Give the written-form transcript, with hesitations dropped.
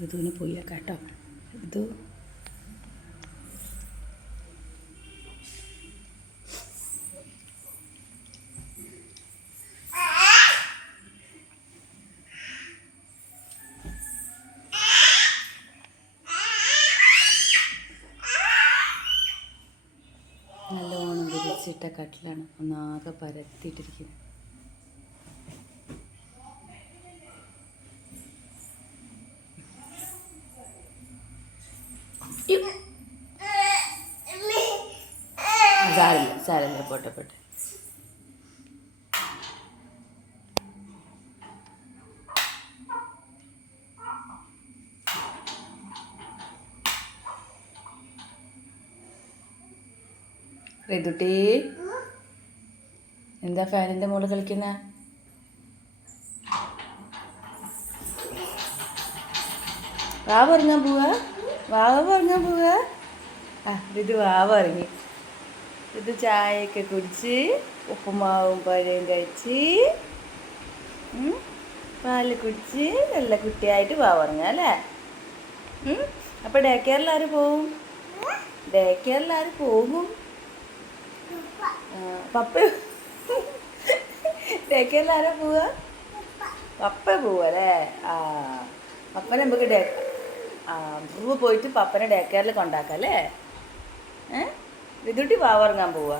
ഋതുവിന് പോയില്ല കേട്ടോ. ഋതു നല്ലോണം വിരിച്ചിട്ട കട്ടിലാണ് ഒന്നാകെ പരത്തിയിട്ടിരിക്കുന്നത്. സാരമില്ല സാരമില്ല, പോട്ടെ പോട്ടെ. ഋതുട്ടി എന്താ ഫാനിൻ്റെ മുകളിൽ കളിക്കുന്ന? വാവ ഉറങ്ങാൻ പോവാ? വാവ ഉറങ്ങാൻ പോവാ? ആ ഋതു വാവ ഉറങ്ങി. ഋതു ചായയൊക്കെ കുടിച്ച് ഉപ്പുമാവും പഴയും കഴിച്ച് പാല് കുടിച്ച് നല്ല കുട്ടിയായിട്ട് വാവ ഉറങ്ങാം അല്ലേ? അപ്പം ഡേ കെയറിൽ ആര് പോവും? ഡേ കെയറിൽ ആര് പോകും? പപ്പ. ഡേ കെയറിൽ ആരാ പോവുക? പപ്പ പോവുക അല്ലേ? ആ പപ്പനെ നമുക്ക് പോയിട്ട് പപ്പനെ ഡേ കെയറിൽ കൊണ്ടാക്കാം അല്ലേ? ഋതുട്ടി വാവ ഉറങ്ങാൻ പോവുക.